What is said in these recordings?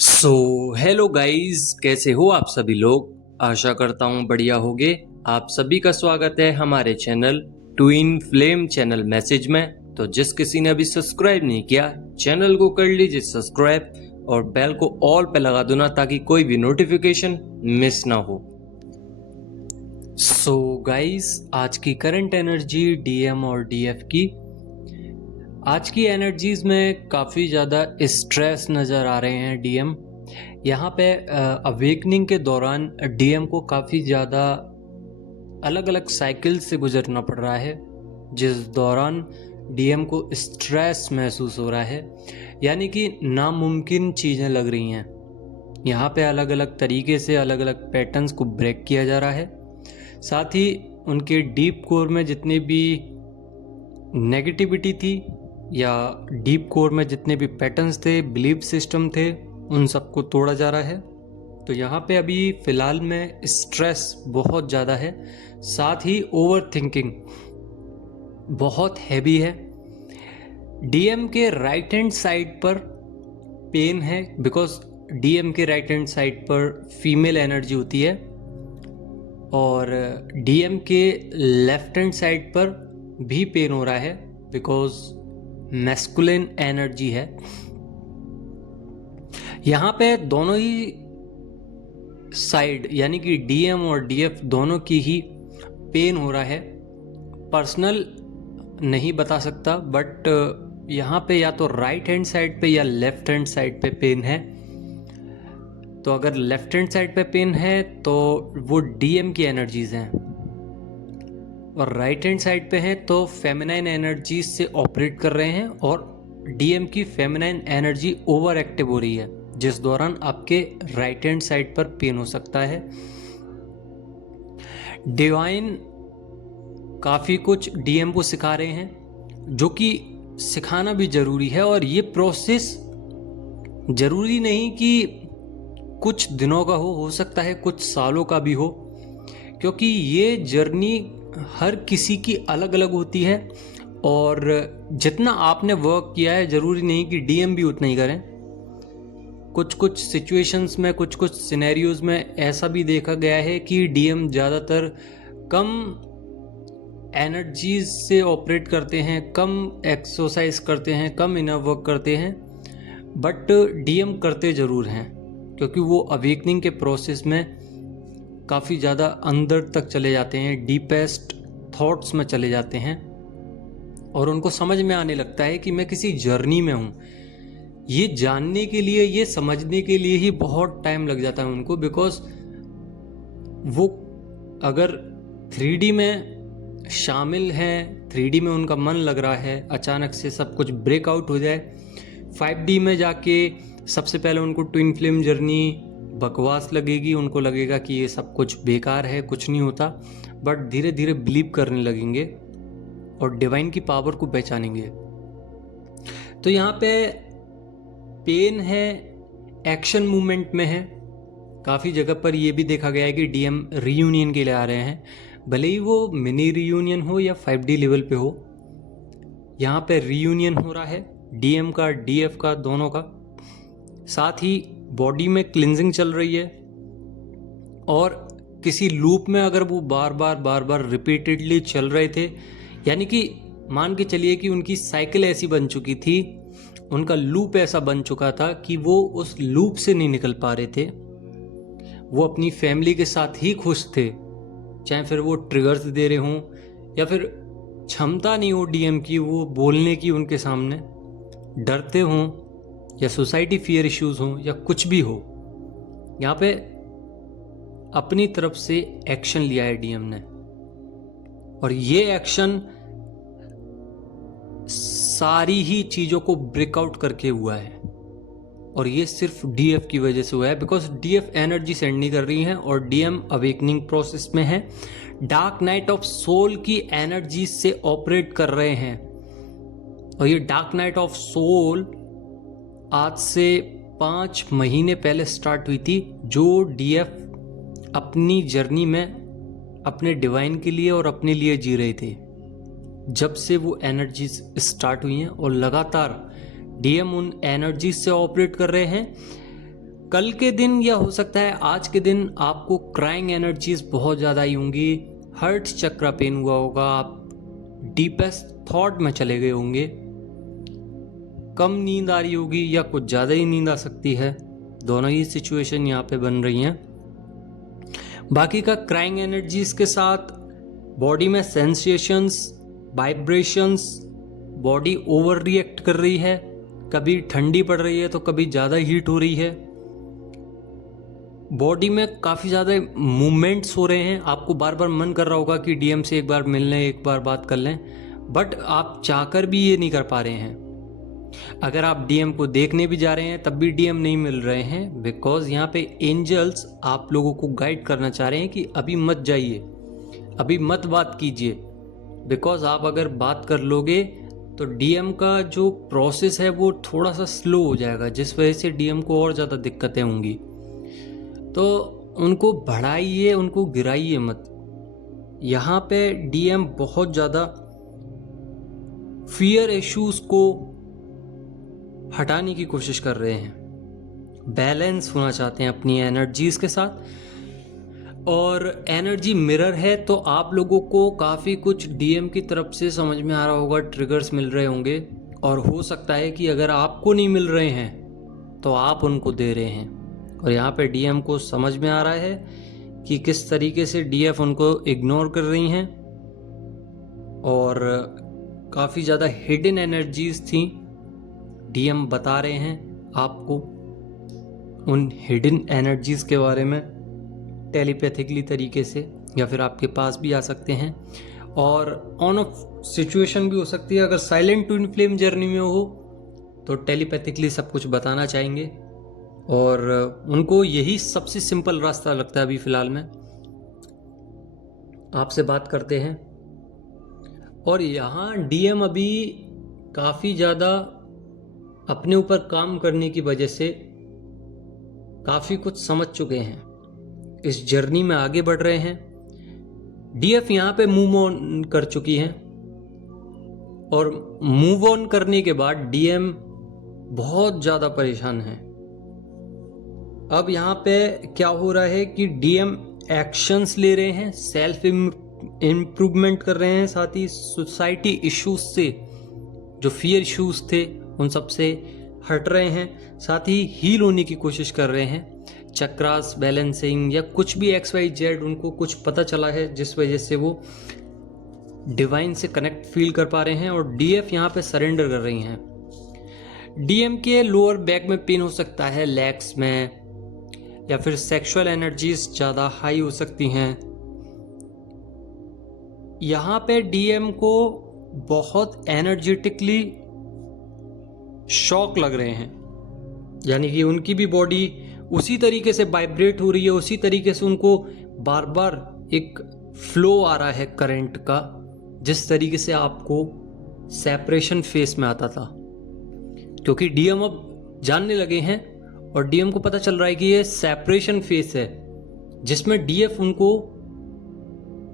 So hello guys, कैसे हो आप सभी लोग। आशा करता हूँ बढ़िया होगे। आप सभी का स्वागत है हमारे channel twin flame channel message में। तो जिस किसी ने अभी सब्सक्राइब नहीं किया, चैनल को कर लीजिए सब्सक्राइब और बेल को ऑल पे लगा दो ना, ताकि कोई भी नोटिफिकेशन मिस ना हो। सो गाइस, आज की करंट एनर्जी डीएम और डीएफ की। आज की एनर्जीज में काफ़ी ज़्यादा स्ट्रेस नज़र आ रहे हैं डीएम। यहाँ पे अवेकनिंग के दौरान डीएम को काफ़ी ज़्यादा अलग अलग साइकिल से गुजरना पड़ रहा है, जिस दौरान डीएम को स्ट्रेस महसूस हो रहा है, यानी कि नामुमकिन चीज़ें लग रही हैं। यहाँ पे अलग अलग तरीके से अलग अलग पैटर्न्स को ब्रेक किया जा रहा है। साथ ही उनके डीप कोर में जितनी भी नेगेटिविटी थी या डीप कोर में जितने भी पैटर्न्स थे, बिलीफ सिस्टम थे, उन सबको तोड़ा जा रहा है। तो यहाँ पे अभी फ़िलहाल में स्ट्रेस बहुत ज़्यादा है, साथ ही ओवर थिंकिंग बहुत हैवी है। डीएम के राइट हैंड साइड पर पेन है, बिकॉज डीएम के राइट हैंड साइड पर फीमेल एनर्जी होती है, और डीएम के लेफ्ट हैंड साइड पर भी पेन हो रहा है, बिकॉज मैस्कुलिन एनर्जी है। यहाँ पे दोनों ही साइड यानी कि डीएम और डीएफ दोनों की ही पेन हो रहा है। पर्सनल नहीं बता सकता, बट यहाँ पे या तो राइट हैंड साइड पे या लेफ्ट हैंड साइड पे पेन है। तो अगर लेफ्ट हैंड साइड पे पेन है तो वो डीएम की एनर्जीज हैं, और राइट हैंड साइड पे हैं तो फेमिनाइन एनर्जी से ऑपरेट कर रहे हैं, और डीएम की फेमिनाइन एनर्जी ओवर एक्टिव हो रही है, जिस दौरान आपके राइट हैंड साइड पर पेन हो सकता है। डिवाइन काफ़ी कुछ डीएम को सिखा रहे हैं, जो कि सिखाना भी ज़रूरी है, और ये प्रोसेस ज़रूरी नहीं कि कुछ दिनों का हो सकता है कुछ सालों का भी हो, क्योंकि ये जर्नी हर किसी की अलग अलग होती है। और जितना आपने वर्क किया है, ज़रूरी नहीं कि डीएम भी उतना ही करें। कुछ कुछ सिचुएशंस में, कुछ कुछ सिनेरियोज में ऐसा भी देखा गया है कि डीएम ज़्यादातर कम एनर्जीज से ऑपरेट करते हैं, कम एक्सरसाइज करते हैं, कम इनर वर्क करते हैं, बट डीएम करते ज़रूर हैं, क्योंकि वो अवेकनिंग के प्रोसेस में काफ़ी ज़्यादा अंदर तक चले जाते हैं, डीपेस्ट थॉट्स में चले जाते हैं, और उनको समझ में आने लगता है कि मैं किसी जर्नी में हूँ। ये जानने के लिए, ये समझने के लिए ही बहुत टाइम लग जाता है उनको, बिकॉज वो अगर 3D में शामिल हैं, 3D में उनका मन लग रहा है, अचानक से सब कुछ ब्रेकआउट हो जाए, 5D में जाके सबसे पहले उनको ट्विन फ्लेम जर्नी बकवास लगेगी, उनको लगेगा कि ये सब कुछ बेकार है, कुछ नहीं होता, बट धीरे धीरे बिलीव करने लगेंगे और डिवाइन की पावर को पहचानेंगे। तो यहाँ पे पेन है, एक्शन मूवमेंट में है। काफ़ी जगह पर ये भी देखा गया है कि डीएम रीयूनियन के लिए आ रहे हैं, भले ही वो मिनी रीयूनियन हो या 5D लेवल पे हो। यहाँ पे रीयूनियन हो रहा है डीएम का, डीएफ का, दोनों का। साथ ही बॉडी में क्लिनजिंग चल रही है, और किसी लूप में अगर वो बार बार रिपीटेडली चल रहे थे, यानी कि मान के चलिए कि उनकी साइकिल ऐसी बन चुकी थी, उनका लूप ऐसा बन चुका था कि वो उस लूप से नहीं निकल पा रहे थे। वो अपनी फैमिली के साथ ही खुश थे, चाहे फिर वो ट्रिगर्स दे रहे हों या फिर क्षमता नहीं हो डीएम की वो बोलने की उनके सामने, डरते हों या सोसाइटी फियर इश्यूज हों या कुछ भी हो। यहाँ पे अपनी तरफ से एक्शन लिया है डीएम ने, और ये एक्शन सारी ही चीज़ों को ब्रेकआउट करके हुआ है, और ये सिर्फ डीएफ की वजह से हुआ है, बिकॉज डीएफ एनर्जी सेंड नहीं कर रही है और डीएम अवेकनिंग प्रोसेस में है, डार्क नाइट ऑफ सोल की एनर्जी से ऑपरेट कर रहे हैं। और ये डार्क नाइट ऑफ सोल आज से 5 महीने पहले स्टार्ट हुई थी, जो डीएफ अपनी जर्नी में अपने डिवाइन के लिए और अपने लिए जी रहे थे। जब से वो एनर्जीज स्टार्ट हुई हैं और लगातार डीएम उन एनर्जीज से ऑपरेट कर रहे हैं, कल के दिन या हो सकता है आज के दिन आपको क्राइंग एनर्जीज बहुत ज़्यादा आई होंगी, हर्ट चक्रा पेन हुआ होगा, आप डीपेस्ट थॉट में चले गए होंगे, कम नींद आ रही होगी या कुछ ज़्यादा ही नींद आ सकती है। दोनों ही सिचुएशन यहाँ पे बन रही हैं। बाकी का क्राइंग एनर्जीज के साथ बॉडी में sensations, vibrations, body over react कर रही है, कभी ठंडी पड़ रही है तो कभी ज़्यादा हीट हो रही है, बॉडी में काफ़ी ज़्यादा मूवमेंट्स हो रहे हैं। आपको बार बार मन कर रहा होगा कि डीएम से एक बार मिल लें, एक बार बात कर लें, बट आप चाहकर भी ये नहीं कर पा रहे हैं। अगर आप डीएम को देखने भी जा रहे हैं तब भी डीएम नहीं मिल रहे हैं, बिकॉज यहाँ पे एंजल्स आप लोगों को गाइड करना चाह रहे हैं कि अभी मत जाइए, अभी मत बात कीजिए, बिकॉज आप अगर बात कर लोगे तो डीएम का जो प्रोसेस है वो थोड़ा सा स्लो हो जाएगा, जिस वजह से डीएम को और ज़्यादा दिक्कतें होंगी। तो उनको बढ़ाइए, उनको गिराइए मत। यहाँ पे डीएम बहुत ज़्यादा फियर इश्यूज को हटाने की कोशिश कर रहे हैं, बैलेंस होना चाहते हैं अपनी एनर्जीज के साथ। और एनर्जी मिरर है तो आप लोगों को काफ़ी कुछ डीएम की तरफ से समझ में आ रहा होगा, ट्रिगर्स मिल रहे होंगे, और हो सकता है कि अगर आपको नहीं मिल रहे हैं तो आप उनको दे रहे हैं। और यहाँ पे डीएम को समझ में आ रहा है कि किस तरीके से डीएफ उनको इग्नोर कर रही हैं, और काफ़ी ज़्यादा हिडन एनर्जीज थी, डीएम बता रहे हैं आपको उन हिडन एनर्जीज के बारे में टेलीपैथिकली तरीके से, या फिर आपके पास भी आ सकते हैं। और ऑन ऑफ सिचुएशन भी हो सकती है, अगर साइलेंट ट्विन फ्लेम जर्नी में हो तो टेलीपैथिकली सब कुछ बताना चाहेंगे, और उनको यही सबसे सिंपल रास्ता लगता है अभी फ़िलहाल में। आपसे बात करते हैं, और यहाँ डीएम अभी काफ़ी ज़्यादा अपने ऊपर काम करने की वजह से काफ़ी कुछ समझ चुके हैं, इस जर्नी में आगे बढ़ रहे हैं। डीएफ यहाँ पे मूव ऑन कर चुकी हैं, और मूव ऑन करने के बाद डीएम बहुत ज़्यादा परेशान है। अब यहाँ पे क्या हो रहा है कि डीएम एक्शंस ले रहे हैं, सेल्फ इम्प्रूवमेंट कर रहे हैं, साथ ही सोसाइटी इश्यूज से, जो फियर इश्यूज थे उन सब से हट रहे हैं, साथ ही हील होने की कोशिश कर रहे हैं। चक्रास, बैलेंसिंग या कुछ भी XYZ उनको कुछ पता चला है, जिस वजह से वो डिवाइन से कनेक्ट फील कर पा रहे हैं, और डीएफ यहाँ पे सरेंडर कर रही हैं। डीएम के लोअर बैक में पेन हो सकता है, लेग्स में, या फिर सेक्सुअल एनर्जीज ज़्यादा हाई हो सकती हैं। यहाँ पे डीएम को बहुत एनर्जेटिकली शॉक लग रहे हैं, यानी कि उनकी भी बॉडी उसी तरीके से वाइब्रेट हो रही है, उसी तरीके से उनको बार बार एक फ्लो आ रहा है करंट का, जिस तरीके से आपको सेपरेशन फेस में आता था। क्योंकि डीएम अब जानने लगे हैं, और डीएम को पता चल रहा है कि ये सेपरेशन फेस है, जिसमें डीएफ उनको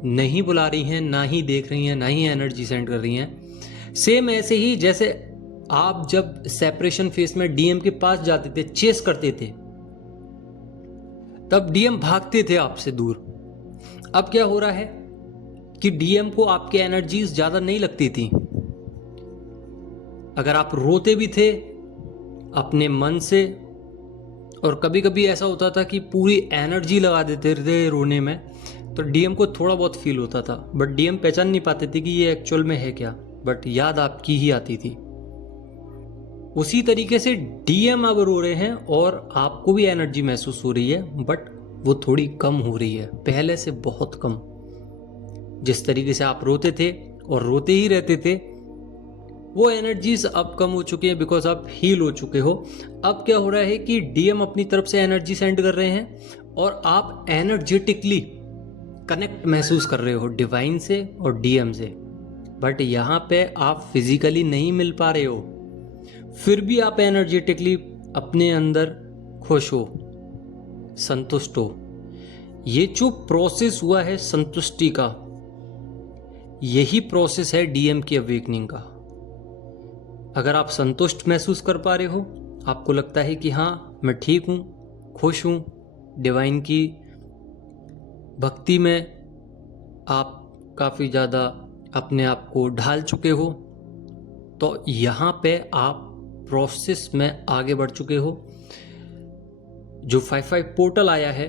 नहीं बुला रही हैं, ना ही देख रही हैं, ना ही एनर्जी सेंड कर रही हैं। सेम ऐसे ही जैसे आप जब सेपरेशन फेस में डीएम के पास जाते थे, चेस करते थे, तब डीएम भागते थे आपसे दूर। अब क्या हो रहा है कि डीएम को आपके एनर्जीज ज्यादा नहीं लगती थी। अगर आप रोते भी थे अपने मन से, और कभी कभी ऐसा होता था कि पूरी एनर्जी लगा देते थे रोने में, तो डीएम को थोड़ा बहुत फील होता था, बट डीएम पहचान नहीं पाते थे कि ये एक्चुअल में है क्या, बट याद आपकी ही आती थी। उसी तरीके से डीएम अब रो रहे हैं, और आपको भी एनर्जी महसूस हो रही है, बट वो थोड़ी कम हो रही है, पहले से बहुत कम। जिस तरीके से आप रोते थे और रोते ही रहते थे, वो एनर्जीज अब कम हो चुकी हैं, बिकॉज आप हील हो चुके हो। अब क्या हो रहा है कि डीएम अपनी तरफ से एनर्जी सेंड कर रहे हैं, और आप एनर्जेटिकली कनेक्ट महसूस कर रहे हो डिवाइन से और डीएम से, बट यहाँ पे आप फिजिकली नहीं मिल पा रहे हो, फिर भी आप एनर्जेटिकली अपने अंदर खुश हो, संतुष्ट हो। ये जो प्रोसेस हुआ है संतुष्टि का, यही प्रोसेस है डीएम की अवेकनिंग का। अगर आप संतुष्ट महसूस कर पा रहे हो, आपको लगता है कि हाँ मैं ठीक हूँ, खुश हूँ। डिवाइन की भक्ति में आप काफ़ी ज़्यादा अपने आप को ढाल चुके हो, तो यहाँ पे आप प्रोसेस में आगे बढ़ चुके हो। जो 5-5 पोर्टल आया है,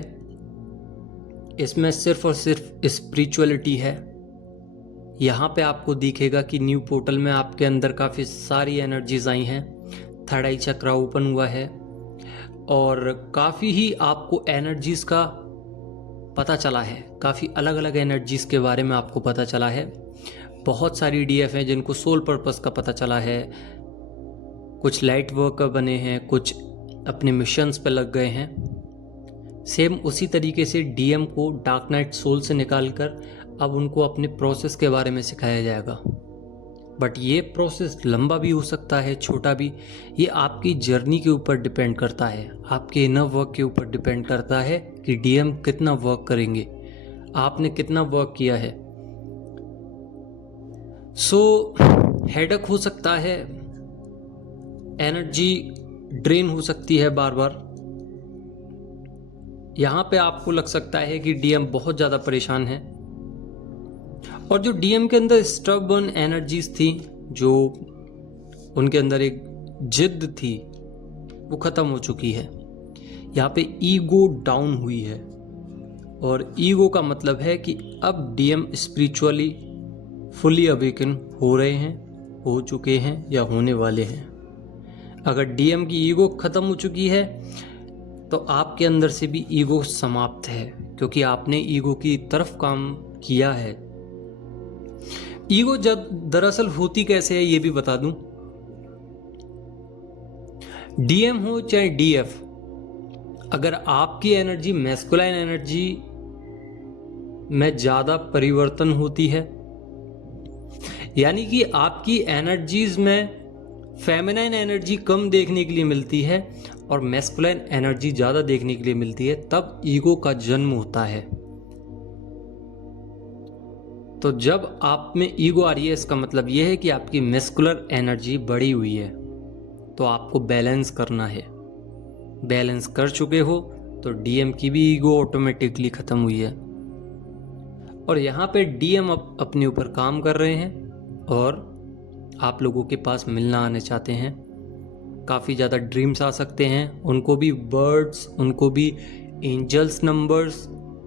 इसमें सिर्फ और सिर्फ स्पिरिचुअलिटी है। यहाँ पे आपको दिखेगा कि न्यू पोर्टल में आपके अंदर काफ़ी सारी एनर्जीज आई हैं। थर्ड आई चक्रा ओपन हुआ है और काफ़ी ही आपको एनर्जीज का पता चला है। काफ़ी अलग अलग एनर्जीज के बारे में आपको पता चला है। बहुत सारी डीएफ हैं जिनको सोल पर्पस का पता चला है। कुछ लाइट वर्कर बने हैं, कुछ अपने मिशंस पे लग गए हैं। सेम उसी तरीके से डीएम को डार्क नाइट सोल से निकालकर अब उनको अपने प्रोसेस के बारे में सिखाया जाएगा। बट ये प्रोसेस लंबा भी हो सकता है, छोटा भी। ये आपकी जर्नी के ऊपर डिपेंड करता है, आपके इनर वर्क के ऊपर डिपेंड करता है कि डीएम कितना वर्क करेंगे, आपने कितना वर्क किया है। सो हेडेक हो सकता है, एनर्जी ड्रेन हो सकती है बार बार। यहाँ पे आपको लग सकता है कि डीएम बहुत ज़्यादा परेशान है और जो डीएम के अंदर स्टबर्न एनर्जीज थी, जो उनके अंदर एक जिद थी, वो ख़त्म हो चुकी है। यहाँ पे ईगो डाउन हुई है और ईगो का मतलब है कि अब डीएम स्पिरिचुअली फुली अवेकन हो रहे हैं, हो चुके हैं या होने वाले हैं। अगर डीएम की ईगो ख़त्म हो चुकी है तो आपके अंदर से भी ईगो समाप्त है, क्योंकि आपने ईगो की तरफ काम किया है। ईगो जब दरअसल होती कैसे है ये भी बता दूं। डीएम हो चाहे डीएफ, अगर आपकी एनर्जी मैस्कुलाइन एनर्जी में ज़्यादा परिवर्तन होती है, यानी कि आपकी एनर्जीज में फेमिनाइन एनर्जी कम देखने के लिए मिलती है और मैस्कुलाइन एनर्जी ज़्यादा देखने के लिए मिलती है, तब ईगो का जन्म होता है। तो जब आप में ईगो आ रही है, इसका मतलब यह है कि आपकी मैस्कुलर एनर्जी बढ़ी हुई है, तो आपको बैलेंस करना है। बैलेंस कर चुके हो तो डीएम की भी ईगो ऑटोमेटिकली ख़त्म हुई है। और यहाँ पे डीएम अपने ऊपर काम कर रहे हैं और आप लोगों के पास मिलना आने चाहते हैं। काफ़ी ज़्यादा ड्रीम्स आ सकते हैं, उनको भी बर्ड्स, उनको भी एंजल्स नंबर्स,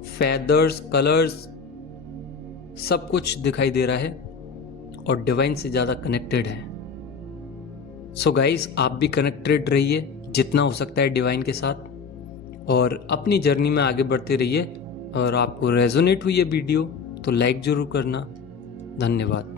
फेदर्स, कलर्स, सब कुछ दिखाई दे रहा है और डिवाइन से ज़्यादा कनेक्टेड है। सो गाइस, आप भी कनेक्टेड रहिए जितना हो सकता है डिवाइन के साथ और अपनी जर्नी में आगे बढ़ते रहिए। और आपको रेजोनेट हुई ये वीडियो तो लाइक ज़रूर करना। धन्यवाद।